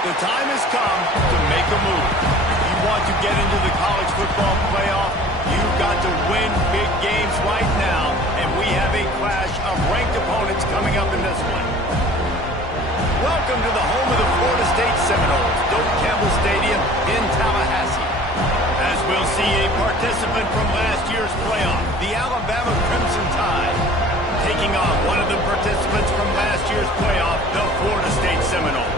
The time has come to make a move. If you want to get into the college football playoff, you've got to win big games right now, and we have a clash of ranked opponents coming up in this one. Welcome to the home of the Florida State Seminoles, Doak Campbell Stadium in Tallahassee. As we'll see a participant from last year's playoff, the Alabama Crimson Tide, taking on one of the participants from last year's playoff, the Florida State Seminoles.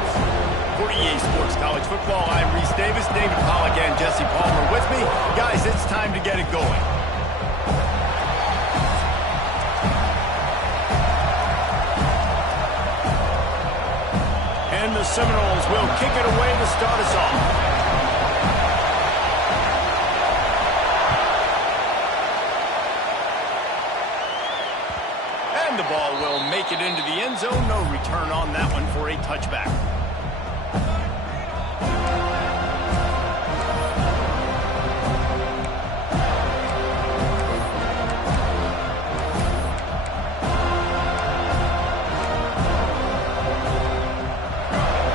For EA Sports College Football, I'm Reese Davis, David Pollack, and Jesse Palmer with me. Guys, it's time to get it going. And the Seminoles will kick it away to start us off. And the ball will make it into the end zone. No return on that one for a touchback.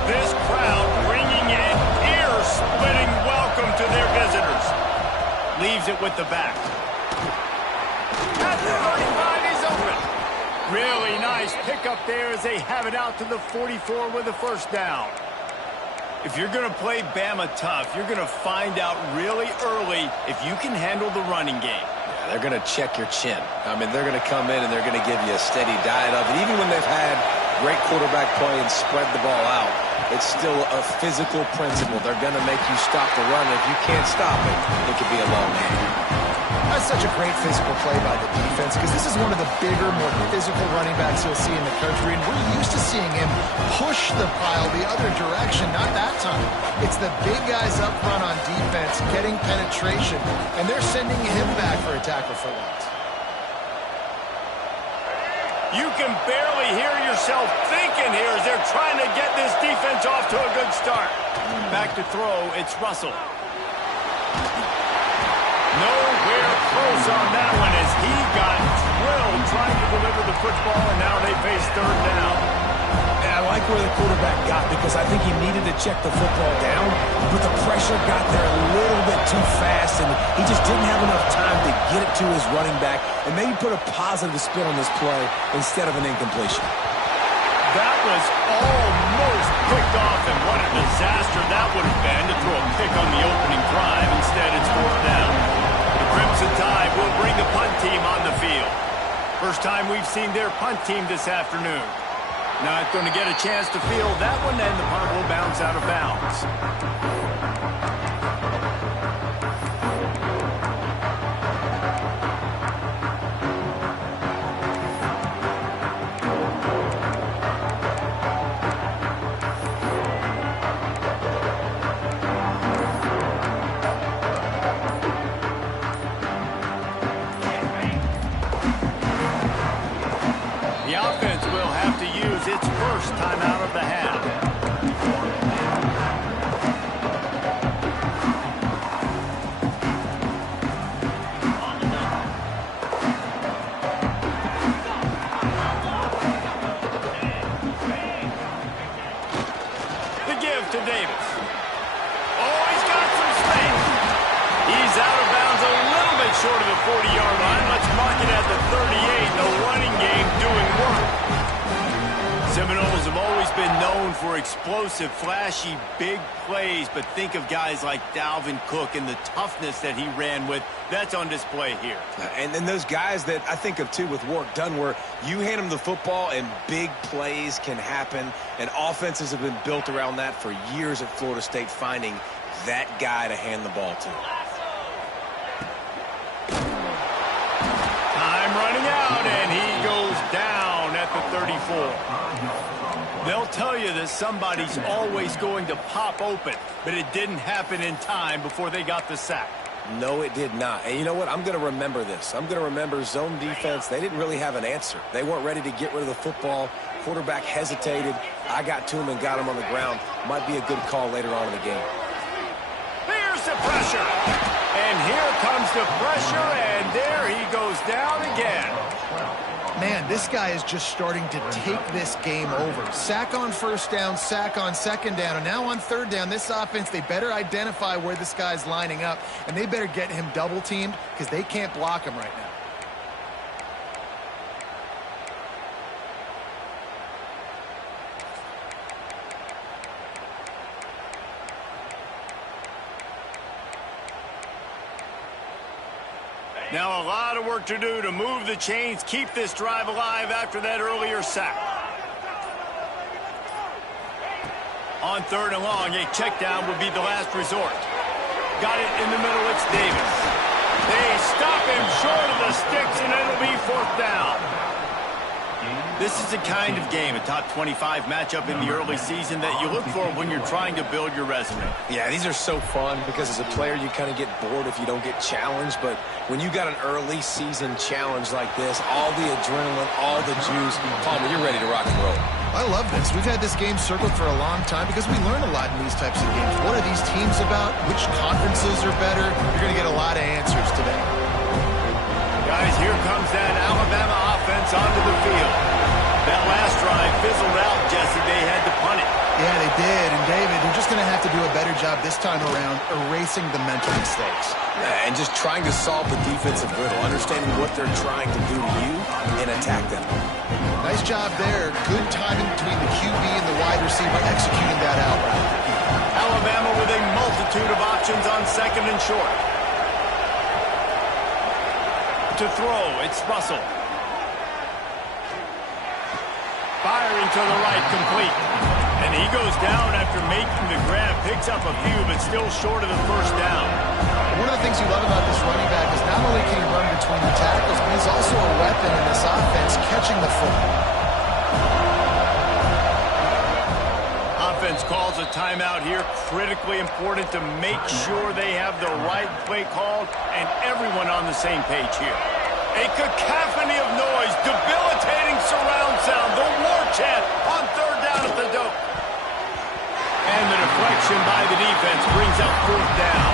This crowd bringing an ear-splitting welcome to their visitors. Leaves it with the back. At the 35, he's open. Really nice pickup there as they have it out to the 44 with a first down. If you're going to play Bama tough, you're going to find out really early if you can handle the running game. Yeah, they're going to check your chin. I mean, they're going to come in and they're going to give you a steady diet of it. Even when they've had great quarterback play and spread the ball out, it's still a physical principle. They're going to make you stop the run. If you can't stop it, it could be a long game. That's such a great physical play by the defense because this is one of the bigger, more physical running backs you'll see in the country, and we're used to seeing him push the pile the other direction. Not that time. It's the big guys up front on defense getting penetration, and they're sending him back for a tackle for loss. You can barely hear yourself thinking here as they're trying to get this defense off to a good start. Back to throw, it's Russell. Nowhere close on that one as he got drilled trying to deliver the football, and now they face third down. And I like where the quarterback got because I think he needed to check the football down, but the pressure got there a little bit too fast, and he just didn't have enough time to get it to his running back and maybe put a positive spin on this play instead of an incompletion. That was almost picked off, and what a disaster that would have been to throw a pick on the opening drive. Instead, it's fourth down. The Crimson Tide will bring the punt team on the field. First time we've seen their punt team this afternoon. Not going to get a chance to field that one, and the punt will bounce out of bounds. Its first time out of the half. The give to Davis. Oh, he's got some space. He's out of bounds a little bit short of the 40-yard line. Let's mark it at the 38. The running game doing work. Seminoles have always been known for explosive, flashy, big plays, but think of guys like Dalvin Cook and the toughness that he ran with. That's on display here. And then those guys that I think of, too, with Warrick Dunn, where you hand them the football and big plays can happen, and offenses have been built around that for years at Florida State, finding that guy to hand the ball to. Time running out, and he goes down at the 34. They'll tell you that somebody's always going to pop open, but it didn't happen in time before they got the sack. No, it did not. And you know what? I'm going to remember this. I'm going to remember zone defense. They didn't really have an answer. They weren't ready to get rid of the football. Quarterback hesitated. I got to him and got him on the ground. Might be a good call later on in the game. Here's the pressure. And here comes the pressure, and there he goes down again. Man, this guy is just starting to take this game over. Sack on first down, sack on second down, and now on third down, this offense, they better identify where this guy's lining up, and they better get him double-teamed because they can't block him right now. Now a lot of work to do to move the chains, keep this drive alive after that earlier sack. On third and long, a check down would be the last resort. Got it in the middle, it's Davis. They stop him short of the sticks, and it'll be fourth down. This is the kind of game, a top 25 matchup in the early season that you look for when you're trying to build your resume. Yeah, these are so fun because as a player, you kind of get bored if you don't get challenged. But when you got an early season challenge like this, all the adrenaline, all the juice, Palmer, you're ready to rock and roll. I love this. We've had this game circled for a long time because we learn a lot in these types of games. What are these teams about? Which conferences are better? You're going to get a lot of answers today. Guys, here comes that Alabama offense onto the field. That last drive fizzled out, Jesse. They had to punt it. Yeah, they did. And, David, they're just going to have to do a better job this time around erasing the mental mistakes. And just trying to solve the defensive riddle, understanding what they're trying to do to you and attack them. Nice job there. Good timing between the QB and the wide receiver executing that out route. Alabama with a multitude of options on second and short. To throw, it's Russell. Firing to the right, complete. And he goes down after making the grab. Picks up a few, but still short of the first down. One of the things you love about this running back is not only can he run between the tackles, but he's also a weapon in this offense, catching the football. Offense calls a timeout here. Critically important to make sure they have the right play called and everyone on the same page here. A cacophony of noise, debilitating surround sound, the war chant on third down at the dope. And the deflection by the defense brings up fourth down.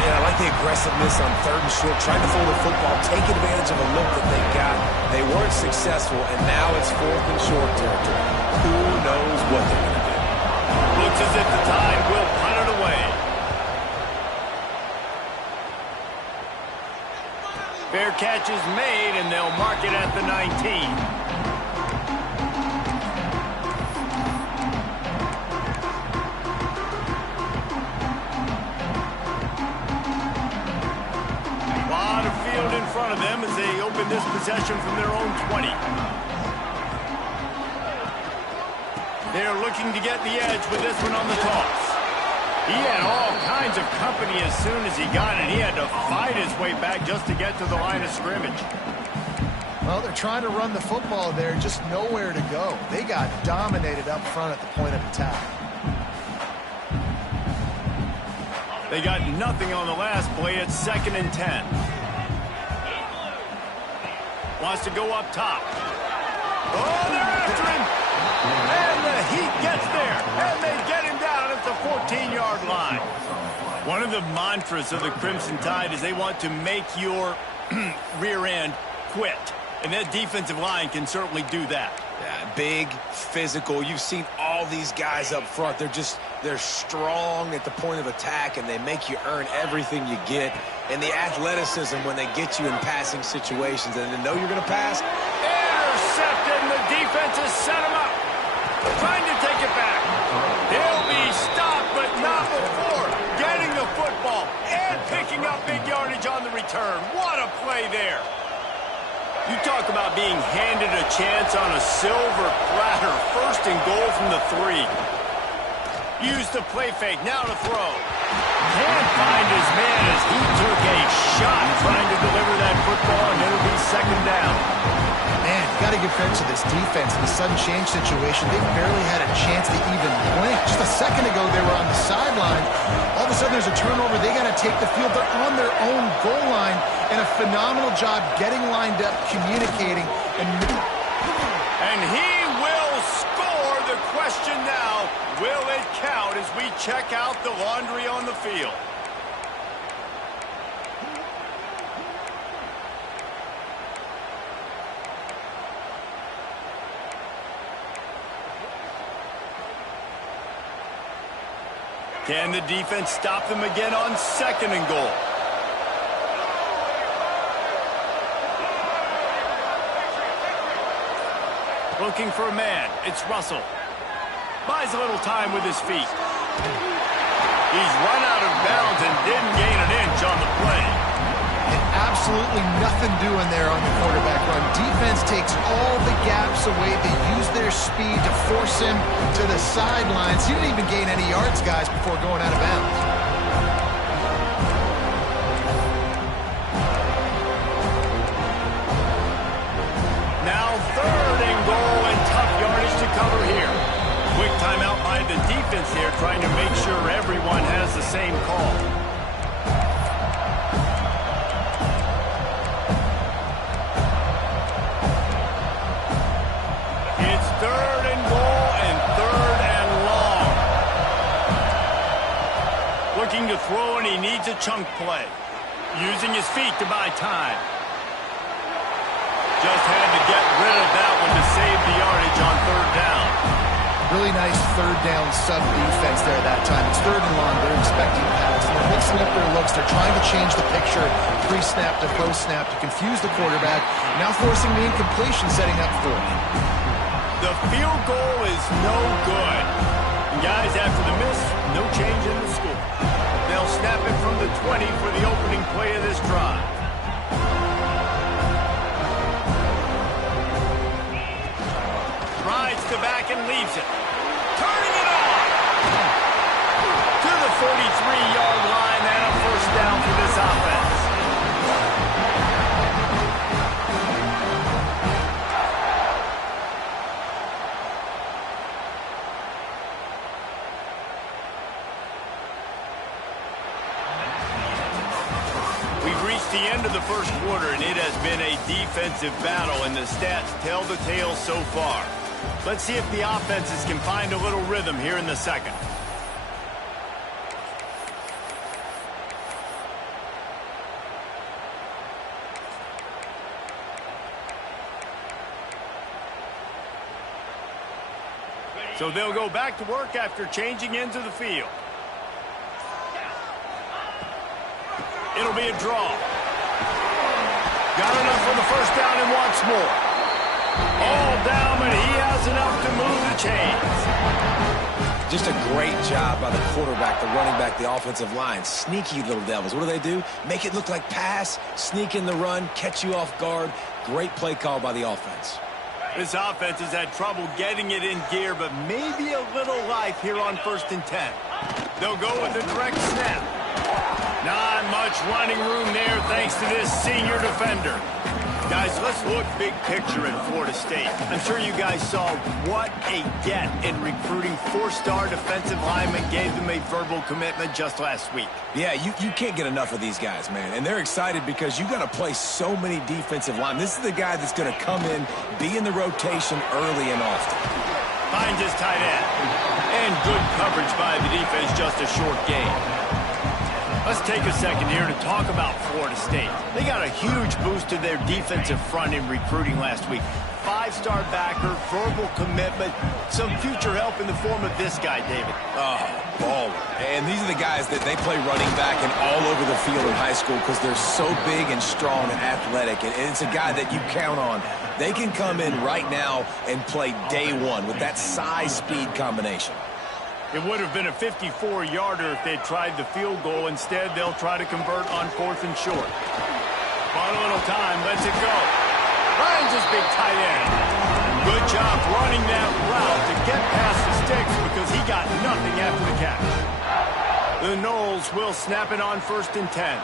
And I like the aggressiveness on third and short, trying to throw the football, take advantage of a look that they got. They weren't successful, and now it's fourth and short territory. Who knows what they're going to do? Looks as if the Tide will punt it away. Fair catch is made, and they'll mark it at the 19. In front of them as they open this possession from their own 20. They're looking to get the edge with this one on the toss. He had all kinds of company as soon as he got it. He had to fight his way back just to get to the line of scrimmage. Well, they're trying to run the football there, just nowhere to go. They got dominated up front at the point of attack. They got nothing on the last play. It's 2nd and 10. Wants to go up top. Oh, they're after him. And the Heat gets there. And they get him down at the 14-yard line. One of the mantras of the Crimson Tide is they want to make your rear end quit. And that defensive line can certainly do that. Yeah, big, physical. You've seen all these guys up front. They're strong at the point of attack, and they make you earn everything you get. And the athleticism when they get you in passing situations and they know you're going to pass. Intercepted, and the defense has set him up. Trying to take it back. He'll be stopped, but not before getting the football and picking up big yardage on the return. What a play there. You talk about being handed a chance on a silver platter. 1st and goal from the 3. Use the play fake. Now to throw. Can't find his man as he took a shot trying to deliver that football, and it'll be 2nd down. Man, you got to give credit to this defense in the sudden change situation. They barely had a chance to even blink. Just a second ago, they were on the sideline. All of a sudden, there's a turnover. They got to take the field. They're on their own goal line, and a phenomenal job getting lined up, communicating, and he will score. The question now, will it count as we check out the laundry on the field? Can the defense stop them again on 2nd and goal? Looking for a man. It's Russell. Buys a little time with his feet. He's run out of bounds and didn't gain an inch on the play. And absolutely nothing doing there on the quarterback run. Defense takes all the gaps away. They use their speed to force him to the sidelines. He didn't even gain any yards, guys, before going out of bounds. Now 3rd and goal and tough yardage to cover here. Quick timeout by the defense here, trying to make sure everyone has the same call. It's 3rd and goal and 3rd and long. Looking to throw, and he needs a chunk play. Using his feet to buy time. Just had to get rid of that one to save the yardage on 3rd down. Really nice 3rd down sub-defense there that time. It's 3rd and long. They're expecting pass. And they're mixing up their looks. They're trying to change the picture pre-snap to post-snap to confuse the quarterback. Now forcing the incompletion, setting up for it. The field goal is no good. And guys, after the miss, no change in the score. They'll snap it from the 20 for the opening play of this drive. Rides to back and leaves it. Turning it on! To the 43-yard line and a 1st down for this offense. We've reached the end of the 1st quarter, and it has been a defensive battle, and the stats tell the tale so far. Let's see if the offenses can find a little rhythm here in the 2nd. So they'll go back to work after changing into the field. It'll be a draw. Got enough for the 1st down and wants more. All down, but he has enough to move the chains. Just a great job by the quarterback, the running back, the offensive line. Sneaky little devils. What do? Make it look like pass, sneak in the run, catch you off guard. Great play call by the offense. This offense has had trouble getting it in gear, but maybe a little life here on 1st and 10. They'll go with a direct snap. Not much running room there thanks to this senior defender. Guys, let's look big picture at Florida State. I'm sure you guys saw what a get in recruiting 4-star defensive linemen gave them a verbal commitment just last week. Yeah, you can't get enough of these guys, man. And they're excited because you got to play so many defensive linemen. This is the guy that's going to come in, be in the rotation early and often. Finds his tight end. And good coverage by the defense, just a short gain. Let's take a second here to talk about Florida State. They got a huge boost to their defensive front in recruiting last week. 5-star backer, verbal commitment, some future help in the form of this guy, David. Oh, baller. And these are the guys that they play running back and all over the field in high school because they're so big and strong and athletic. And it's a guy that you count on. They can come in right now and play day one with that size-speed combination. It would have been a 54-yarder if they'd tried the field goal. Instead, they'll try to convert on 4th and short. Bought a little time, lets it go. Finds his big tight end. Good job running that route to get past the sticks because he got nothing after the catch. The Noles will snap it on 1st and 10.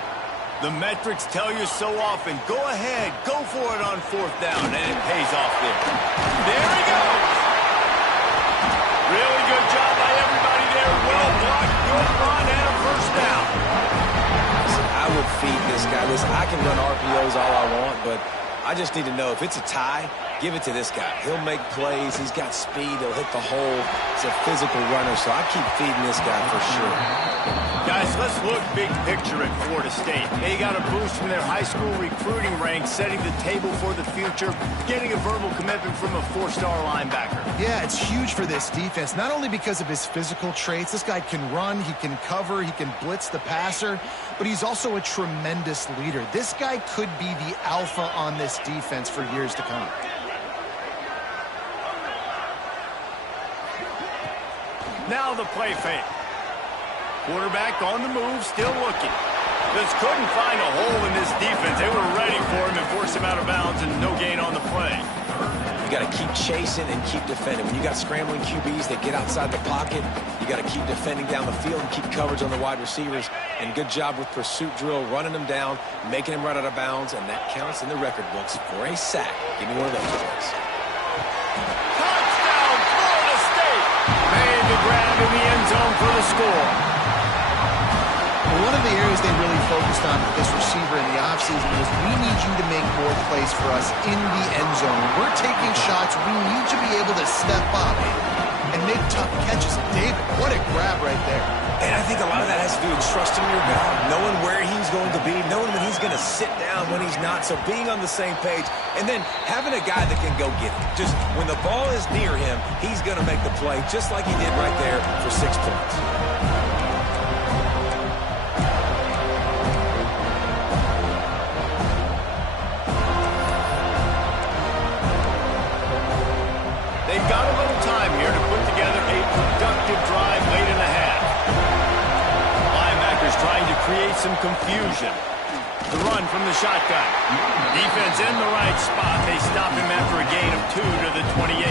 The metrics tell you so often. Go ahead, go for it on 4th down, and it pays off there. There he goes. Really good job by everybody there. Well blocked, good run, and a 1st down. Listen, I would feed this guy. Listen, I can run RPOs all I want, but I just need to know if it's a tie, give it to this guy. He'll make plays. He's got speed. He'll hit the hole. He's a physical runner, so I keep feeding this guy for sure. Guys, let's look big picture at Florida State. They got a boost from their high school recruiting ranks, setting the table for the future, getting a verbal commitment from a 4-star linebacker. Yeah, it's huge for this defense, not only because of his physical traits. This guy can run, he can cover, he can blitz the passer, but he's also a tremendous leader. This guy could be the alpha on this defense for years to come. Now the play fake. Quarterback on the move, still looking. Just couldn't find a hole in this defense. They were ready for him and forced him out of bounds, and no gain on the play. You got to keep chasing and keep defending. When you got scrambling QBs that get outside the pocket, you got to keep defending down the field and keep coverage on the wide receivers. And good job with pursuit drill, running them down, making them run out of bounds, and that counts in the record books for a sack. Give me one of those, please. Touchdown, Florida State! Made the grab in the end zone for the score. One of the areas they really focused on with this receiver in the offseason was, we need you to make more plays for us in the end zone. We're taking shots. We need to be able to step up and make tough catches. David, what a grab right there. And I think a lot of that has to do with trusting your guy, knowing where he's going to be, knowing that he's going to sit down when he's not, so being on the same page, and then having a guy that can go get it. Just when the ball is near him, he's going to make the play, just like he did right there for 6 points. They've got a little time here to put together a productive drive late in the half. Linebackers trying to create some confusion. The run from the shotgun. Defense in the right spot. They stop him after a gain of 2 to the 28.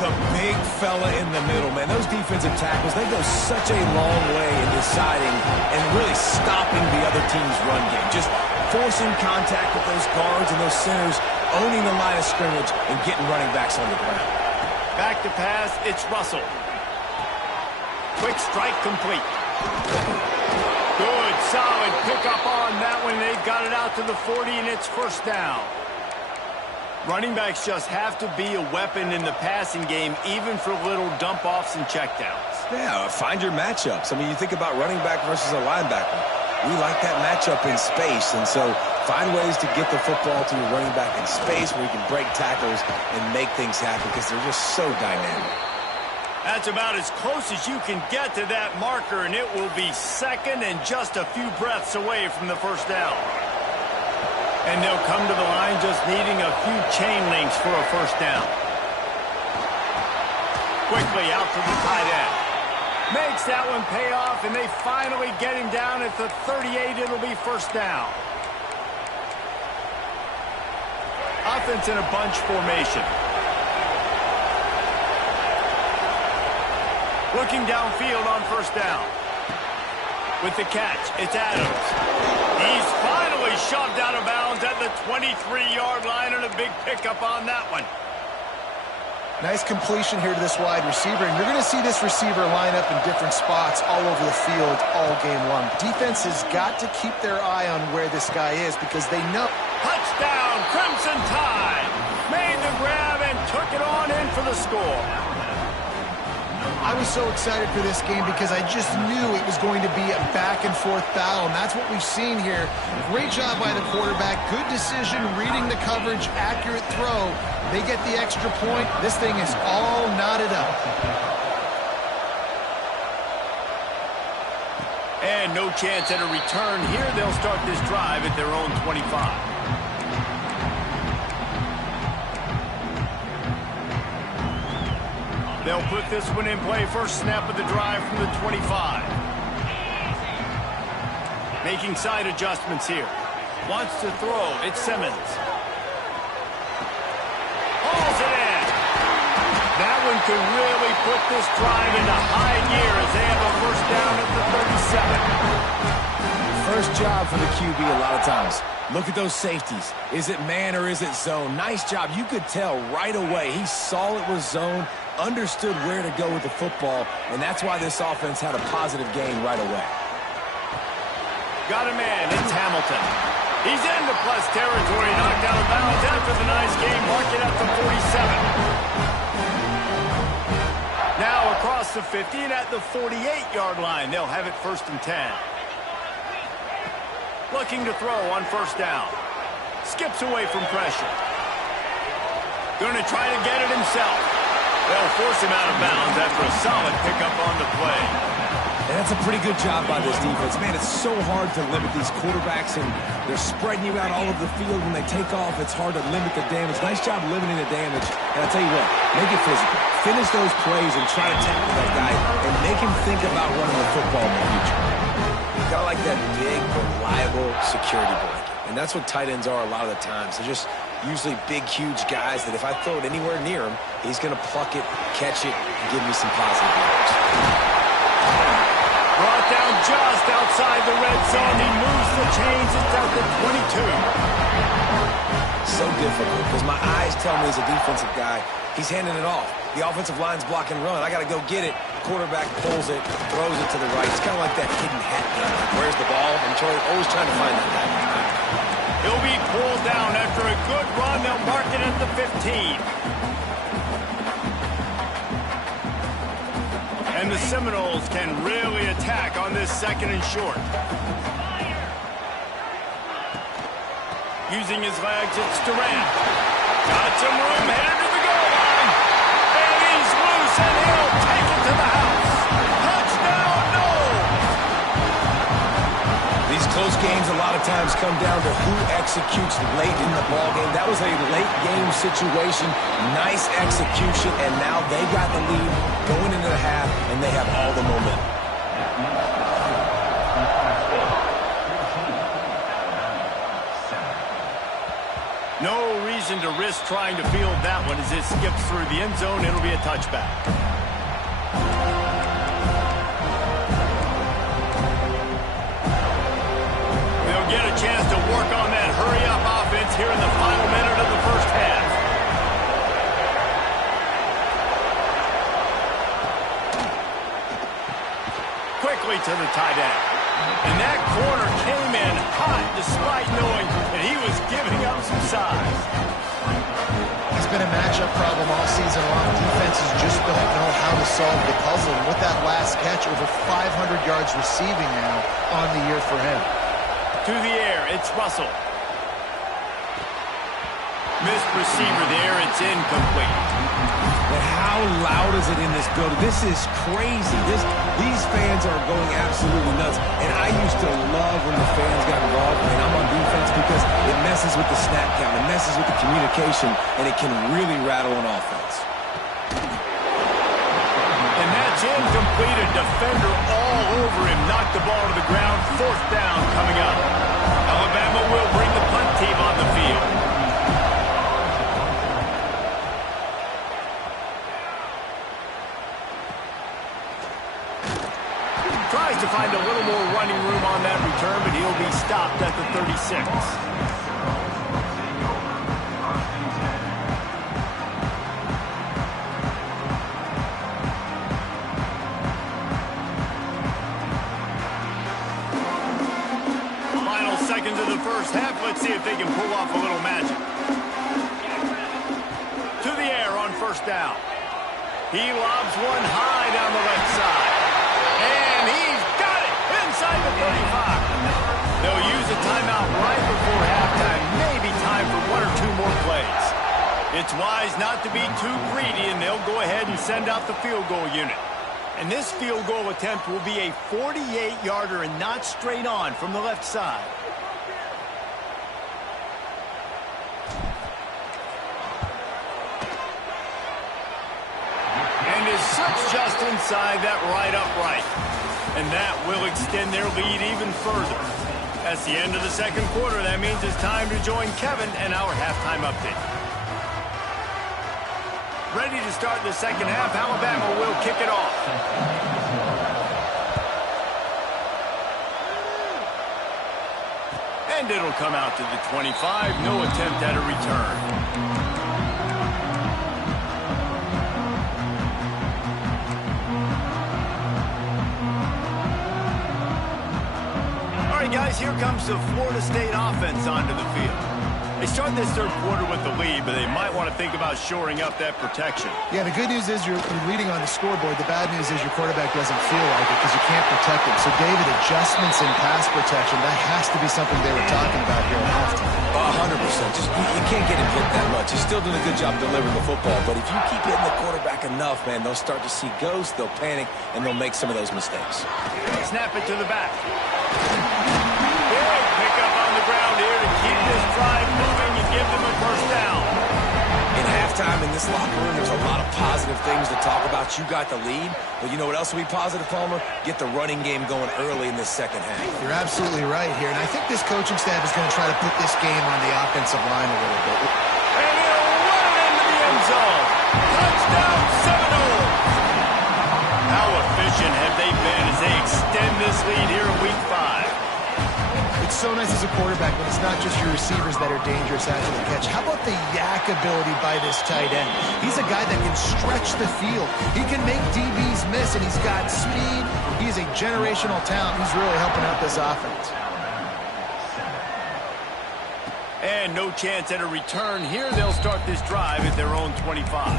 The big fella in the middle, man. Those defensive tackles, they go such a long way in deciding and really stopping the other team's run game. Just forcing contact with those guards and those centers, owning the line of scrimmage and getting running backs on the ground. Back to pass, it's Russell. Quick strike complete. Good, solid pickup on that one. They've got it out to the 40, and it's first down. Running backs just have to be a weapon in the passing game, even for little dump-offs and checkdowns. Yeah, find your matchups. I mean, you think about running back versus a linebacker. We like that matchup in space, and so find ways to get the football to your running back in space where you can break tackles and make things happen because they're just so dynamic. That's about as close as you can get to that marker, and it will be second and just a few breaths away from the first down. And they'll come to the line just needing a few chain links for a first down. Quickly out to the tight end. Makes that one pay off, and they finally get him down at the 38. It'll be first down. Offense in a bunch formation. Looking downfield on first down. With the catch, it's Adams. He's finally shoved out of bounds at the 23-yard line, and a big pickup on that one. Nice completion here to this wide receiver, and you're going to see this receiver line up in different spots all over the field all game long. Defense has got to keep their eye on where this guy is because they know. Touchdown, Crimson Tide! Made the grab and took it on in for the score. I was so excited for this game because I just knew it was going to be a back-and-forth battle, and that's what we've seen here. Great job by the quarterback. Good decision, reading the coverage, accurate throw. They get the extra point. This thing is all knotted up. And no chance at a return here. They'll start this drive at their own 25. They'll put this one in play. First snap of the drive from the 25. Making side adjustments here. Wants to throw. It's Simmons. Hauls it in. That one could really put this drive into high gear as they have a first down at the 37. First job for the QB a lot of times. Look at those safeties. Is it man or is it zone? Nice job. You could tell right away. He saw it was zone, understood where to go with the football, and that's why this offense had a positive gain right away. Got a man. It's Hamilton. He's into plus territory. Knocked out of bounds after the nice game. Mark it at the 47. Now across the 50 and at the 48-yard line. They'll have it 1st and 10. Looking to throw on 1st down. Skips away from pressure. Going to try to get it himself. They'll force him out of bounds after a solid pickup on the play. And that's a pretty good job by this defense. Man, it's so hard to limit these quarterbacks, and they're spreading you out all over the field. When they take off, it's hard to limit the damage. Nice job limiting the damage. And I'll tell you what, make it physical. Finish those plays and try to tackle that guy and make him think about running the football in the future. You got like that big, reliable security blanket. And that's what tight ends are a lot of the times. They're just usually big, huge guys that if I throw it anywhere near him, he's going to pluck it, catch it, and give me some positive yards. Brought down just outside the red zone. He moves the chains. It's at the 22. So difficult because my eyes tell me as a defensive guy, he's handing it off. The offensive line's block and run. I got to go get it. Quarterback pulls it, throws it to the right. It's kind of like that hidden hat game. Like, where's the ball? I'm always trying to find that guy. He'll be pulled down after a good run. They'll mark it at the 15. And the Seminoles can really attack on this 2nd and short. Using his legs, it's Durant. Got some room, headed to the goal line. And he's loose, and he'll take it to the house. Touchdown, no! These close games a lot of times come down to who executes late in the ball game. That was a late game situation. Nice execution, and now they got the lead going into the half, and they have all the momentum. No reason to risk trying to field that one as it skips through the end zone. It'll be a touchback. They'll get a chance to work on that hurry-up offense here in the final minute of the first half. Quickly to the tight end. And that corner came in hot despite knowing that he was giving up some size. It's been a matchup problem all season long. Defenses just don't know how to solve the puzzle. And with that last catch, over 500 yards receiving now on the year for him. To the air, it's Russell. Missed receiver there, it's incomplete. But how loud is it in this building? This is crazy. These fans are going absolutely nuts. And I used to love when the fans got involved, and I'm on defense because it messes with the snap count, it messes with the communication, and it can really rattle an offense. And that's incomplete. A defender all over him. Knocked the ball to the ground. 4th down coming up. Alabama will bring the punt team on the field. Tries to find a little more running room on that return, but he'll be stopped at the 36. Final seconds of the first half. Let's see if they can pull off a little magic. To the air on 1st down. He lobs one high down the left side. And he's got it inside the 35. They'll use a timeout right before halftime. Maybe time for 1 or 2 more plays. It's wise not to be too greedy, and they'll go ahead and send out the field goal unit. And this field goal attempt will be a 48-yarder and not straight on from the left side. And is slips just inside that right upright. And that will extend their lead even further. That's the end of the 2nd quarter. That means it's time to join Kevin and our halftime update. Ready to start the 2nd half. Alabama will kick it off. And it'll come out to the 25. No attempt at a return. guys, here comes the Florida State offense onto the field. They start this third quarter with the lead, but they might want to think about shoring up that protection. Yeah, the good news is you're leading on the scoreboard. The bad news is your quarterback doesn't feel like it because you can't protect him. So, David, adjustments in pass protection, that has to be something they were talking about here at halftime. 100%. Just you can't get him hit that much. He's still doing a good job delivering the football, but if you keep hitting the quarterback enough, man, they'll start to see ghosts, they'll panic, and they'll make some of those mistakes. Snap it to the back. Big pickup on the ground here to keep this drive moving and give them a first down. In halftime, in this locker room, there's a lot of positive things to talk about. You got the lead, but you know what else will be positive, Palmer? Get the running game going early in this second half. You're absolutely right here, and I think this coaching staff is going to try to put this game on the offensive line a little bit. And he'll run it into the end zone. Touchdown, Seminoles. How efficient have they been as they extend this lead here in Week 5? It's so nice as a quarterback when it's not just your receivers that are dangerous after the catch. How about the yak ability by this tight end? He's a guy that can stretch the field. He can make DBs miss, and he's got speed. He's a generational talent. He's really helping out this offense. And no chance at a return here. They'll start this drive at their own 25.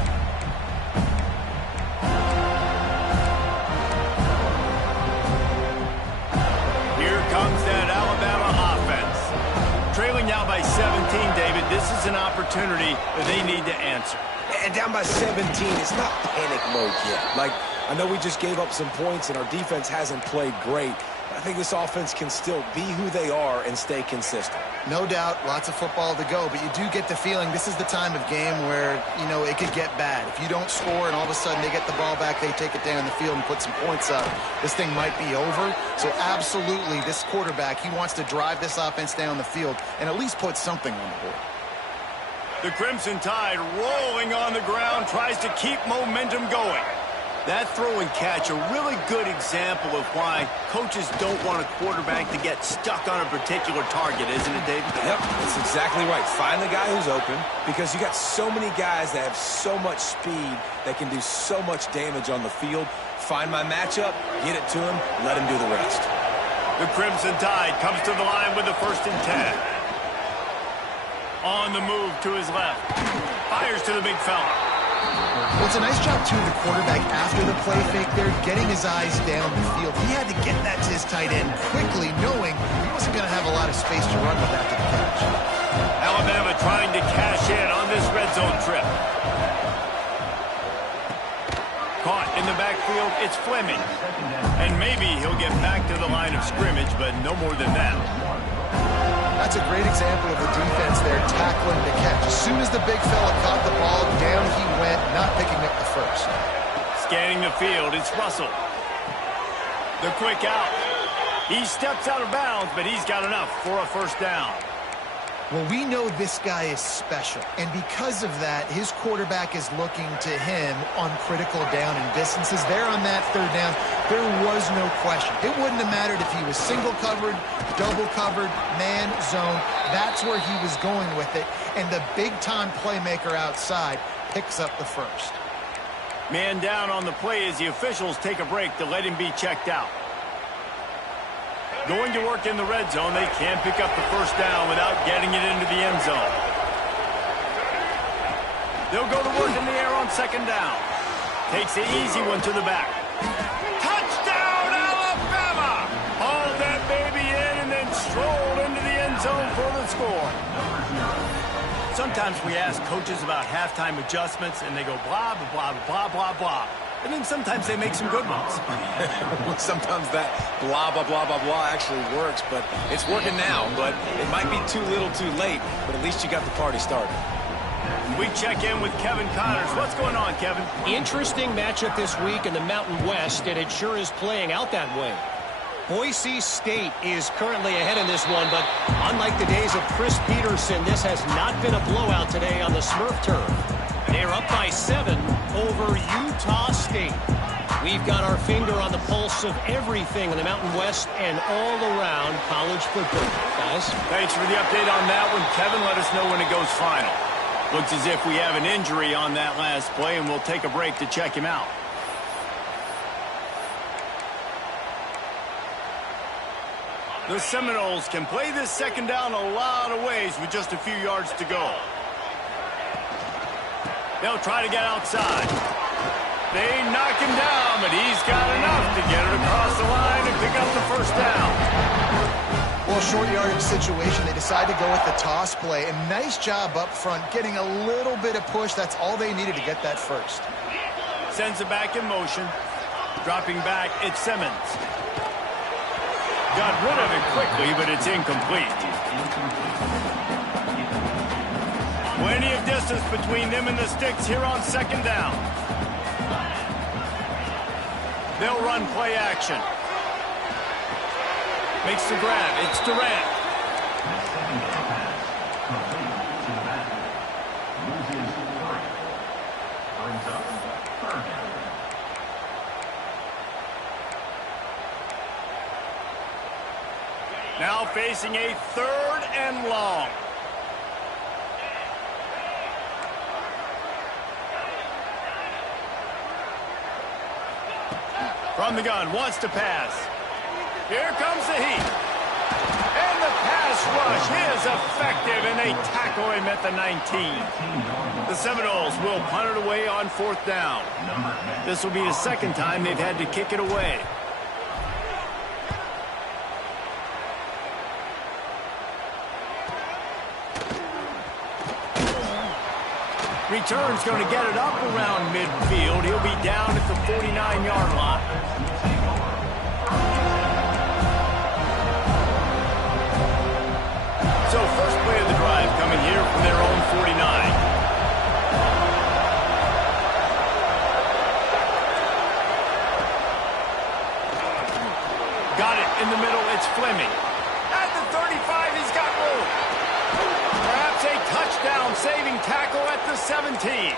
Here comes that Alabama offense. Trailing now by 17, David. This is an opportunity that they need to answer. And down by 17, it's not panic mode yet. Like, I know we just gave up some points and our defense hasn't played great. I think this offense can still be who they are and stay consistent. No doubt, lots of football to go, but you do get the feeling this is the time of game where, you know, it could get bad. If you don't score and all of a sudden they get the ball back, they take it down the field and put some points up, this thing might be over. So absolutely, this quarterback, he wants to drive this offense down the field and at least put something on the board. The Crimson Tide rolling on the ground, tries to keep momentum going. That throw and catch, a really good example of why coaches don't want a quarterback to get stuck on a particular target, isn't it, David? Yep, that's exactly right. Find the guy who's open because you got so many guys that have so much speed that can do so much damage on the field. Find my matchup, get it to him, let him do the rest. The Crimson Tide comes to the line with the 1st and 10. On the move to his left. Fires to the big fella. Well, it's a nice job, too, the quarterback after the play fake there, getting his eyes down the field. He had to get that to his tight end quickly, knowing he wasn't going to have a lot of space to run with after the catch. Alabama trying to cash in on this red zone trip. Caught in the backfield, it's Fleming. And maybe he'll get back to the line of scrimmage, but no more than that. That's a great example of the defense there tackling the catch. As soon as the big fella caught the ball, down he went, not picking up the first. Scanning the field, it's Russell. The quick out. He steps out of bounds, but he's got enough for a first down. Well, we know this guy is special, and because of that, his quarterback is looking to him on critical down and distances. There on that 3rd down, there was no question. It wouldn't have mattered if he was single covered, double covered, man, zone. That's where he was going with it, and the big-time playmaker outside picks up the first. Man down on the play as the officials take a break to let him be checked out. Going to work in the red zone, they can't pick up the first down without getting it into the end zone. They'll go to work in the air on 2nd down. Takes the easy one to the back. Touchdown, Alabama! Hauled that baby in and then strolled into the end zone for the score. Sometimes we ask coaches about halftime adjustments, and they go blah, blah, blah, blah, blah, blah. And then sometimes they make some good ones. Sometimes that blah, blah, blah, blah, blah actually works, but it's working now. But it might be too little too late, but at least you got the party started. We check in with Kevin Connors. What's going on, Kevin? Interesting matchup this week in the Mountain West, and it sure is playing out that way. Boise State is currently ahead in this one, but unlike the days of Chris Peterson, this has not been a blowout today on the Smurf turf. They're up by 7 over Utah State. We've got our finger on the pulse of everything in the Mountain West and all around college football. Guys? Thanks for the update on that one, Kevin. Let us know when it goes final. Looks as if we have an injury on that last play, and we'll take a break to check him out. The Seminoles can play this second down a lot of ways with just a few yards to go. They'll try to get outside. They knock him down, but he's got enough to get it across the line and pick up the first down. Well, short yardage situation, they decide to go with the toss play. And nice job up front, getting a little bit of push. That's all they needed to get that first. Sends it back in motion. Dropping back, it's Simmons. Got rid of it quickly, but it's incomplete. Plenty of distance between them and the sticks here on second down. They'll run play action. Makes the grab. It's Durant. Now facing a 3rd and long. From the gun, wants to pass. Here comes the heat. And the pass rush is effective, and they tackle him at the 19. The Seminoles will punt it away on 4th down. This will be the 2nd time they've had to kick it away. Return's going to get it up around midfield. He'll be down at the 49-yard line. So first play of the drive coming here from their own 49. Got it in the middle. It's Fleming. At the 35, he's got room. Perhaps a touchdown-saving tackle at the 17.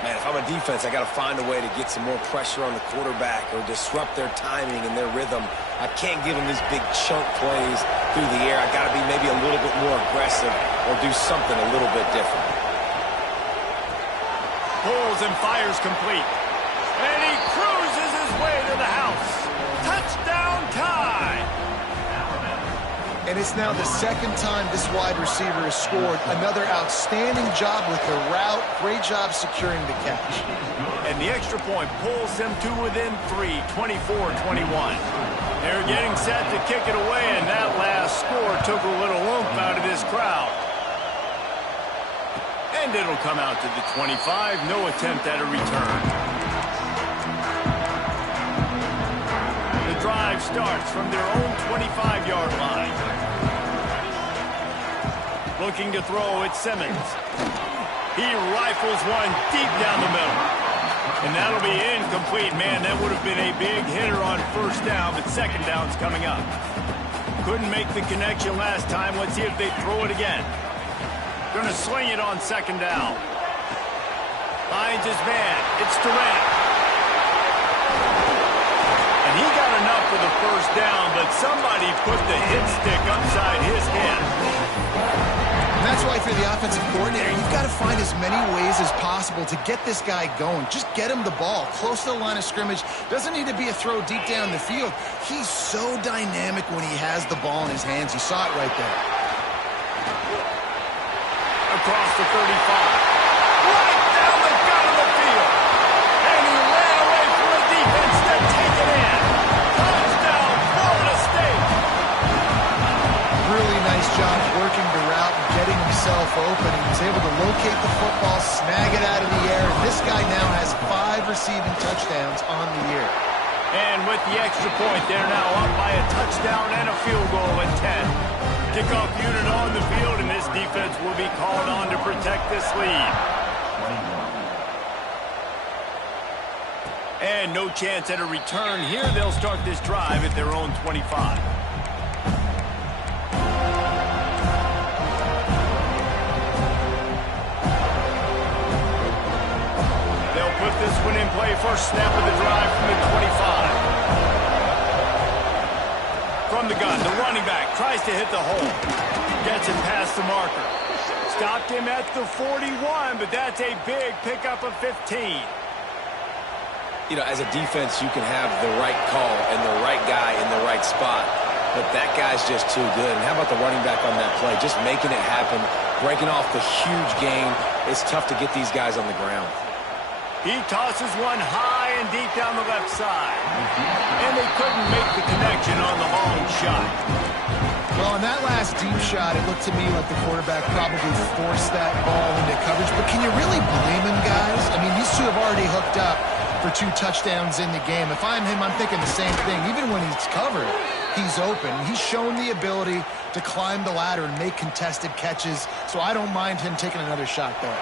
Man, if I'm a defense, I got to find a way to get some more pressure on the quarterback or disrupt their timing and their rhythm. I can't give them these big chunk plays through the air. I got to be maybe a little bit more aggressive or do something a little bit different. Pulls and fires complete. And he cruises his way to the house. Touchdown tie. And it's now the 2nd time this wide receiver has scored. Another outstanding job with the route. Great job securing the catch. And the extra point pulls them to within 3, 24-21. They're getting set to kick it away, and that last score took a little oomph out of this crowd. And it'll come out to the 25. No attempt at a return. The drive starts from their own 25-yard line. Looking to throw, it's Simmons. He rifles one deep down the middle. And that'll be incomplete. Man, that would have been a big hitter on 1st down, but 2nd down's coming up. Couldn't make the connection last time. Let's see if they throw it again. Going to sling it on 2nd down. Finds his man. It's Durant. And he got enough for the 1st down, but somebody put the hit stick upside his head. And that's why, if you're the offensive coordinator, you've got to find as many ways as possible to get this guy going. Just get him the ball close to the line of scrimmage. Doesn't need to be a throw deep down the field. He's so dynamic when he has the ball in his hands. You saw it right there. Across the 35. Right down the gut of the field. And he ran away from the defense to take it in. Touchdown, Florida State. Really nice job working the route and getting himself open. He was able to locate the football, snag it out of the air, and this guy now has 5 receiving touchdowns on the year. And with the extra point, they're now up by a touchdown and a field goal at 10. Kickoff unit on the field, and this defense will be called on to protect this lead. And no chance at a return here. They'll start this drive at their own 25. Put this one in play. First snap of the drive from the 25. From the gun, the running back tries to hit the hole. Gets it past the marker. Stopped him at the 41, but that's a big pickup of 15. You know, as a defense, you can have the right call and the right guy in the right spot. but that guy's just too good. And how about the running back on that play? Just making it happen, breaking off the huge gain. It's tough to get these guys on the ground. He tosses one high and deep down the left side. And they couldn't make the connection on the long shot. Well, on that last deep shot, it looked to me like the quarterback probably forced that ball into coverage. But can you really blame him, guys? I mean, these two have already hooked up for 2 touchdowns in the game. If I'm him, I'm thinking the same thing. Even when he's covered, he's open. He's shown the ability to climb the ladder and make contested catches, so I don't mind him taking another shot there.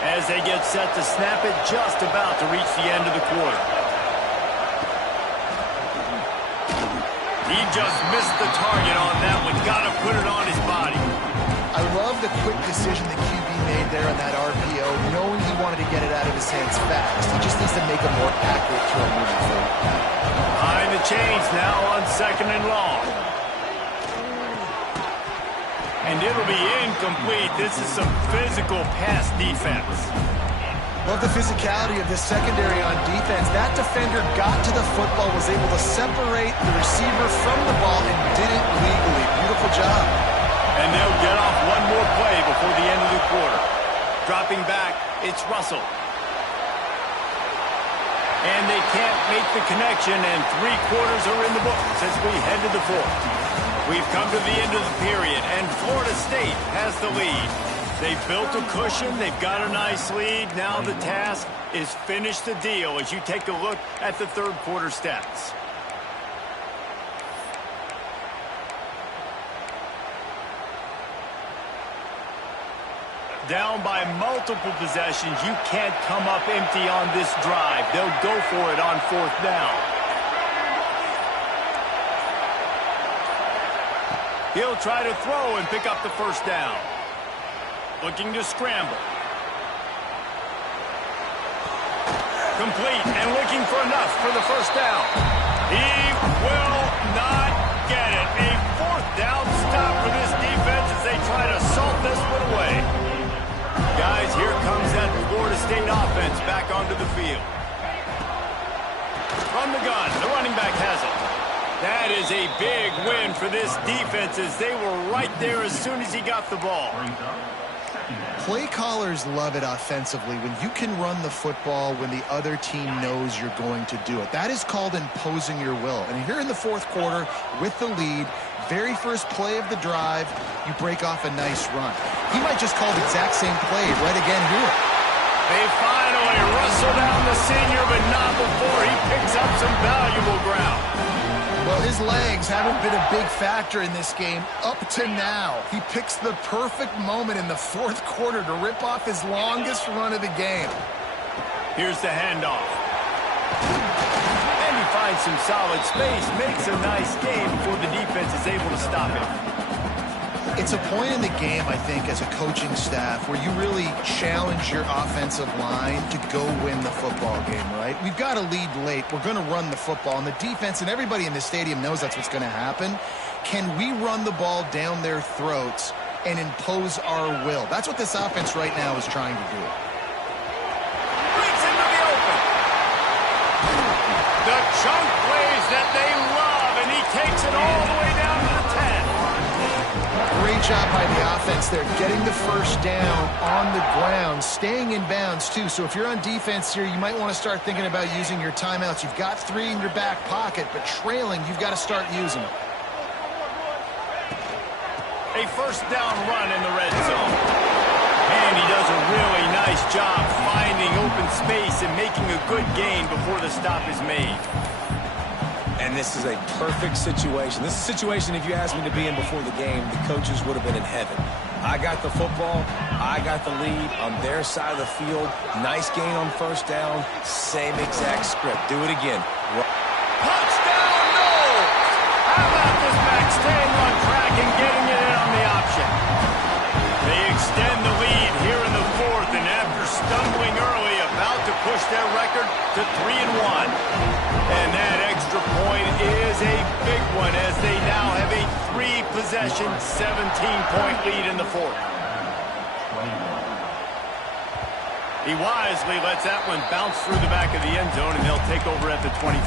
As they get set to snap it, just about to reach the end of the quarter. He just missed the target on that one. Got to put it on his body. I love the quick decision the QB made there on that RPO, knowing he wanted to get it out of his hands fast. He just needs to make a more accurate throw moving forward. Behind the chains now on 2nd and long. And it'll be incomplete. This is some physical pass defense. Love the physicality of this secondary on defense. That defender got to the football, was able to separate the receiver from the ball, and did it legally. Beautiful job. And they'll get off one more play before the end of the quarter. Dropping back, it's Russell. And they can't make the connection, and 3 quarters are in the books as we head to the 4th. We've come to the end of the period, and Florida State has the lead. They've built a cushion. They've got a nice lead. Now the task is finish the deal as you take a look at the 3rd quarter stats. Down by multiple possessions. You can't come up empty on this drive. They'll go for it on 4th down. He'll try to throw and pick up the 1st down. Looking to scramble. Complete and looking for enough for the 1st down. He will not get it. A 4th down stop for this defense as they try to salt this one away. Guys, here comes that Florida State offense back onto the field. From the gun, the running back has it. That is a big win for this defense as they were right there as soon as he got the ball. Play callers love it offensively when you can run the football when the other team knows you're going to do it. That is called imposing your will. And here in the 4th quarter with the lead, very first play of the drive, you break off a nice run. He might just call the exact same play right again here. They finally wrestle down the senior, but not before he picks up some valuable ground. Well, his legs haven't been a big factor in this game up to now. He picks the perfect moment in the 4th quarter to rip off his longest run of the game. Here's the handoff. And he finds some solid space, makes a nice game before the defense is able to stop him. It's a point in the game, I think, as a coaching staff where you really challenge your offensive line to go win the football game, right? We've got to lead late. We're going to run the football. And the defense and everybody in the stadium knows that's what's going to happen. Can we run the ball down their throats and impose our will? That's what this offense right now is trying to do. Breaks into the open. The chunk plays that they love, and he takes it all the way down to the 10. Great job by the offense there, getting the 1st down on the ground, staying in bounds too. So if you're on defense here, you might want to start thinking about using your timeouts. You've got 3 in your back pocket, but trailing, you've got to start using them. A 1st down run in the red zone. And he does a really nice job finding open space and making a good gain before the stop is made. And this is a perfect situation. This is a situation, if you asked me to be in before the game, the coaches would have been in heaven. I got the football. I got the lead on their side of the field. Nice gain on 1st down. Same exact script. Do it again. Touchdown, no! How about this back staying on track and getting it in on the option? They extend the lead here in the 4th, and after stumbling early, about to push their record to 3-1. And that extra point is a big one as they now have a 3-possession, 17-point lead in the 4th. He wisely lets that one bounce through the back of the end zone, and they'll take over at the 25.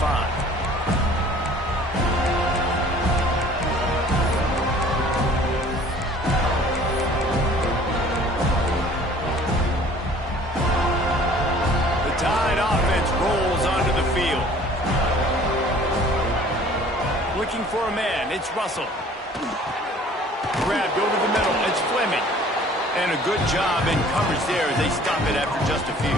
looking for a man. It's Russell. Grabbed over the middle. It's Fleming. And a good job in coverage there as they stop it after just a few.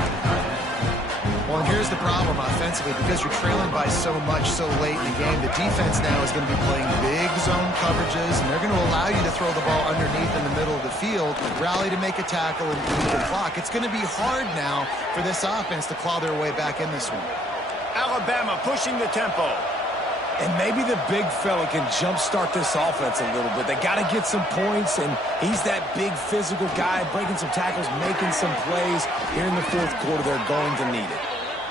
Well, and here's the problem offensively. Because you're trailing by so much so late in the game, the defense now is going to be playing big zone coverages, and they're going to allow you to throw the ball underneath in the middle of the field, rally to make a tackle, and beat the clock. It's going to be hard now for this offense to claw their way back in this one. Alabama pushing the tempo. And maybe the big fella can jumpstart this offense a little bit. They got to get some points, and he's that big physical guy, breaking some tackles, making some plays. Here in the fourth quarter, they're going to need it.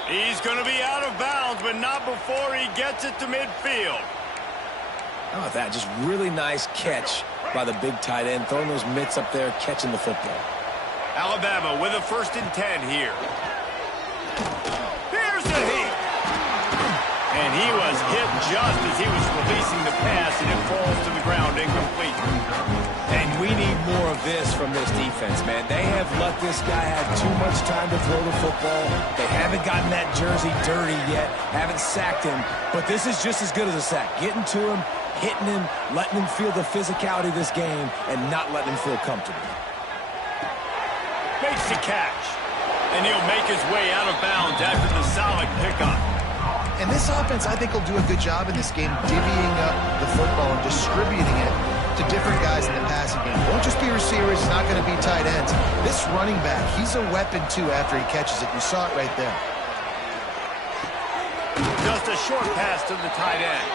He's going to be out of bounds, but not before he gets it to midfield. How about that? Just really nice catch by the big tight end, throwing those mitts up there, catching the football. Alabama with a 1st and 10 here. Here's the heat. And he was hit just as he was releasing the pass, and it falls to the ground incomplete. And we need more of this from this defense, man. They have let this guy have too much time to throw the football. They haven't gotten that jersey dirty yet, haven't sacked him. But this is just as good as a sack. Getting to him, hitting him, letting him feel the physicality of this game, and not letting him feel comfortable. Makes the catch. And he'll make his way out of bounds after the solid pickup. And this offense, I think, will do a good job in this game divvying up the football and distributing it to different guys in the passing game. It won't just be receivers. It's not going to be tight ends. This running back, he's a weapon, too, after he catches it. You saw it right there. Just a short pass to the tight end.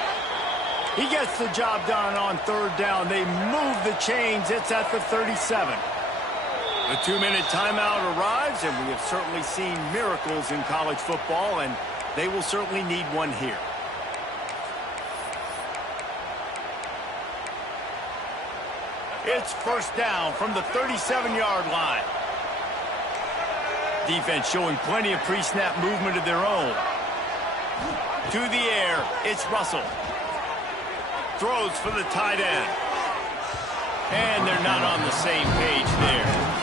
He gets the job done on 3rd down. They move the chains. It's at the 37. The 2-minute timeout arrives, and we have certainly seen miracles in college football, and they will certainly need one here. It's 1st down from the 37-yard line. Defense showing plenty of pre-snap movement of their own. To the air, it's Russell. Throws for the tight end. And they're not on the same page there.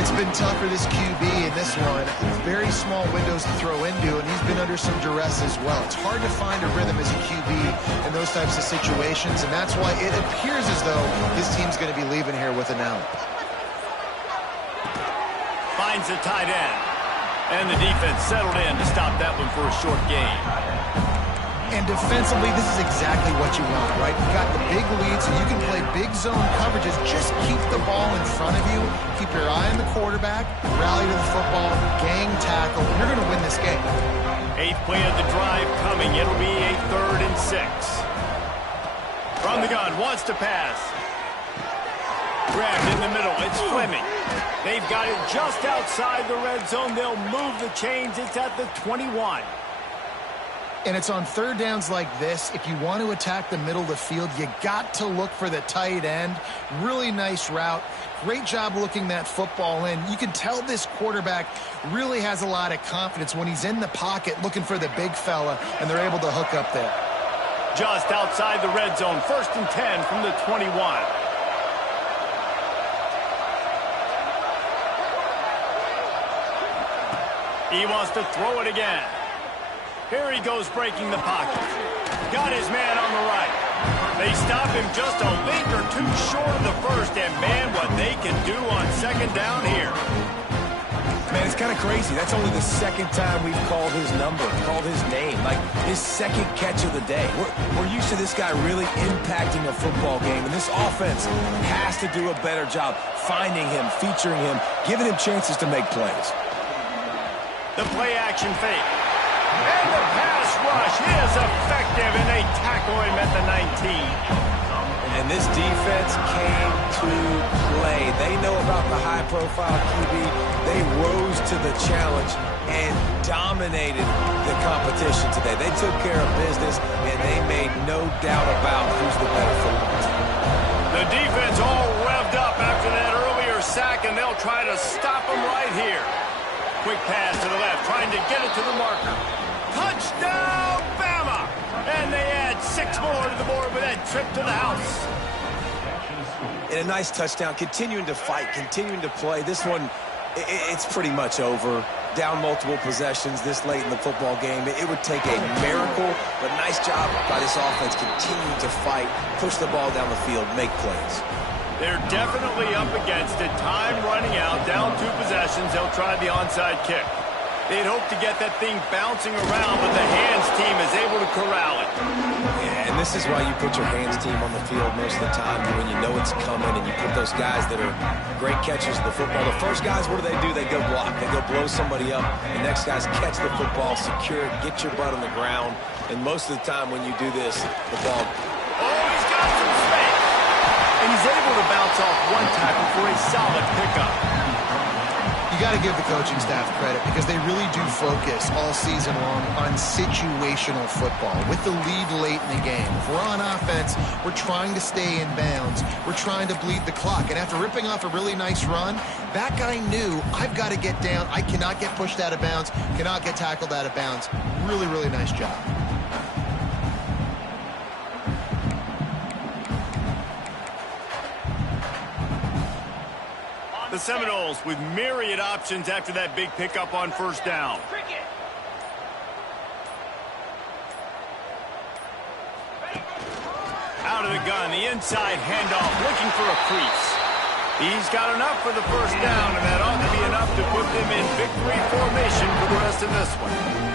It's been tough for this QB in this one. Very small windows to throw into, and he's been under some duress as well. It's hard to find a rhythm as a QB in those types of situations, and that's why it appears as though his team's going to be leaving here with an out. Finds the tight end. And the defense settled in to stop that one for a short gain. And defensively, this is exactly what you want, right? You've got the big lead, so you can play big zone coverages. Just keep the ball in front of you. Keep your eye on the quarterback. Rally to the football. Gang tackle. You're going to win this game. 8th play of the drive coming. It'll be a 3rd and 6. From the gun, wants to pass. Grabbed in the middle. It's Fleming. They've got it just outside the red zone. They'll move the chains. It's at the 21. And it's on 3rd downs like this. If you want to attack the middle of the field, you got to look for the tight end. Really nice route. Great job looking that football in. You can tell this quarterback really has a lot of confidence when he's in the pocket looking for the big fella, and they're able to hook up there. Just outside the red zone. 1st and 10 from the 21. He wants to throw it again. Here he goes breaking the pocket. Got his man on the right. They stop him just a link or two short of the first, and man, what they can do on 2nd down here. Man, it's kind of crazy. That's only the 2nd time we've called his number, called his name, like his 2nd catch of the day. We're used to this guy really impacting a football game, and this offense has to do a better job finding him, featuring him, giving him chances to make plays. The play action fake. And the pass rush is effective, and they tackle him at the 19. And this defense came to play. They know about the high-profile QB. They rose to the challenge and dominated the competition today. They took care of business, and they made no doubt about who's the better football team. The defense all revved up after that earlier sack, and they'll try to stop him right here. Quick pass to the left, trying to get it to the marker. Touchdown, Bama! And they add 6 more to the board with that trip to the house. And a nice touchdown, continuing to fight, continuing to play. This one, it's pretty much over. down multiple possessions this late in the football game. It would take a miracle, but nice job by this offense continuing to fight, push the ball down the field, make plays. They're definitely up against it. Time running out, down 2 possessions. They'll try the onside kick. They'd hope to get that thing bouncing around, but the hands team is able to corral it. Yeah, and this is why you put your hands team on the field most of the time, when you know it's coming, and you put those guys that are great catchers of the football. The first guys, what do? They go block. They go blow somebody up. The next guys catch the football, secure it, get your butt on the ground. And most of the time when you do this, the ball... Oh, he's got some space. And he's able to bounce off one tackle for a solid pickup. You got to give the coaching staff credit because they really do focus all season long on situational football with the lead late in the game. If we're on offense, we're trying to stay in bounds. We're trying to bleed the clock. And after ripping off a really nice run, that guy knew, I've got to get down. I cannot get pushed out of bounds, cannot get tackled out of bounds. Really, really nice job. The Seminoles with myriad options after that big pickup on first down. Out of the gun, the inside handoff, looking for a crease. He's got enough for the first down, and that ought to be enough to put them in victory formation for the rest of this one.